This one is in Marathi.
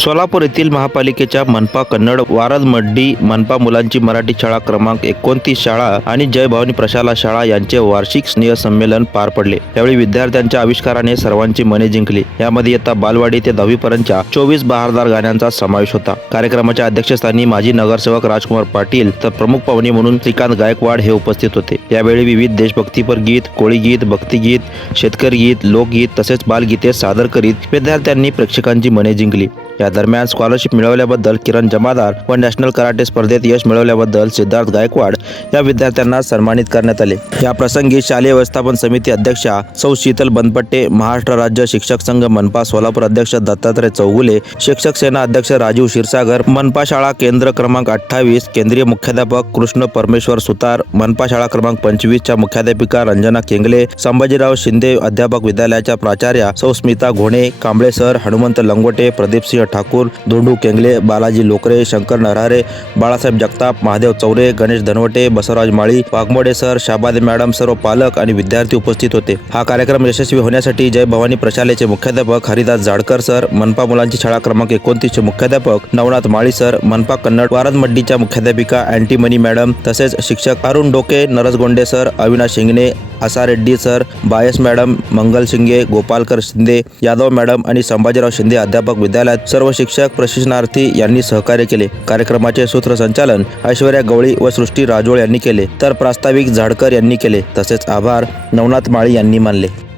सोलापूर येथील महापालिकेच्या मनपा कन्नड वारदमड्डी मनपा मुलांची मराठी शाळा क्रमांक 29 शाळा आणि जय भवानी प्रशाला शाळा यांचे वार्षिक स्नेह संमेलन पार पडले। त्यावेळी विद्यार्थ्यांच्या आविष्काराने सर्वांची मने जिंकली। यामध्ये इयत्ता बालवाडी ते 10वी पर्यंतच्या 24 बहारदार गाण्यांचा समावेश होता। कार्यक्रमाच्या अध्यक्षस्थानी माजी नगरसेवक राजकुमार पाटील तर प्रमुख पाहुणे म्हणून श्रीकांत गायकवाड हे उपस्थित होते। यावेळी विविध देशभक्तीपर गीत, कोळी गीत, भक्तिगीत, शेतकरी गीत, लोकगीत तसेच बालगीते सादर करीत विद्यार्थ्यांनी प्रेक्षकांची मने जिंकली। या दरम्यान स्कॉलरशिप मिळवल्याबद्दल किरण जमादार व नॅशनल कराटे स्पर्धेत यश मिळवल्याबद्दल सिद्धार्थ गायकवाड या विद्यार्थ्यांना सन्मानित करण्यात आले। या प्रसंगी शालेय व्यवस्थापन समिती अध्यक्षा सौ शीतल बनपट्टे, महाराष्ट्र राज्य शिक्षक संघ मनपा सोलापूर अध्यक्ष दत्तात्रय चौगुले, शिक्षक सेना अध्यक्ष राजीव क्षीरसागर, मनपा शाळा केंद्र क्रमांक 28 केंद्रीय मुख्याध्यापक कृष्ण परमेश्वर सुतार, मनपा शाळा क्रमांक 25 च्या मुख्याध्यापिका रंजना केंगले, संभाजीराव शिंदे अध्यापक विद्यालयाच्या प्राचार्या सौ स्मिता घोणे, कांबळे सर, हनुमंत लंगोटे, प्रदीपसिंह ठाकूर, धोंडू केंगले, बालाजी लोकरे, शंकर नरहरे, बाळासाहेब जगताप, महादेव चौरे, गणेश धनवटे, बसवराज माळी, वाघमोडे सर, शाबादे मॅडम, सर्व पालक आणि विद्यार्थी उपस्थित होते। हा कार्यक्रम यशस्वी होण्यासाठी जय भवानी प्रशालेचे मुख्याध्यापक हरिदास जाडकर सर, मनपा मुलांची शाळा क्रमांक 29 चे मुख्याध्यापक नवनाथ माळी सर, मनपा कन्नड वारदमड्डीच्या मुख्याध्यापिका अँटी मनी मॅडम तसेच शिक्षक अरुण डोके, नरस गोंडे सर, अविनाश शिंगणे, आसा रेड्डी सर, बायस मॅडम, मंगल शिंगे, गोपालकर शिंदे, यादव मॅडम आणि संभाजीराव शिंदे अध्यापक विद्यालयात सर्व शिक्षक प्रशिक्षणार्थी यांनी सहकार्य केले। कार्यक्रमाचे सूत्रसंचालन ऐश्वर्या गवळी व सृष्टी राजोळ यांनी केले तर प्रास्ताविक झाडकर यांनी केले तसेच आभार नवनाथ माळी यांनी मानले।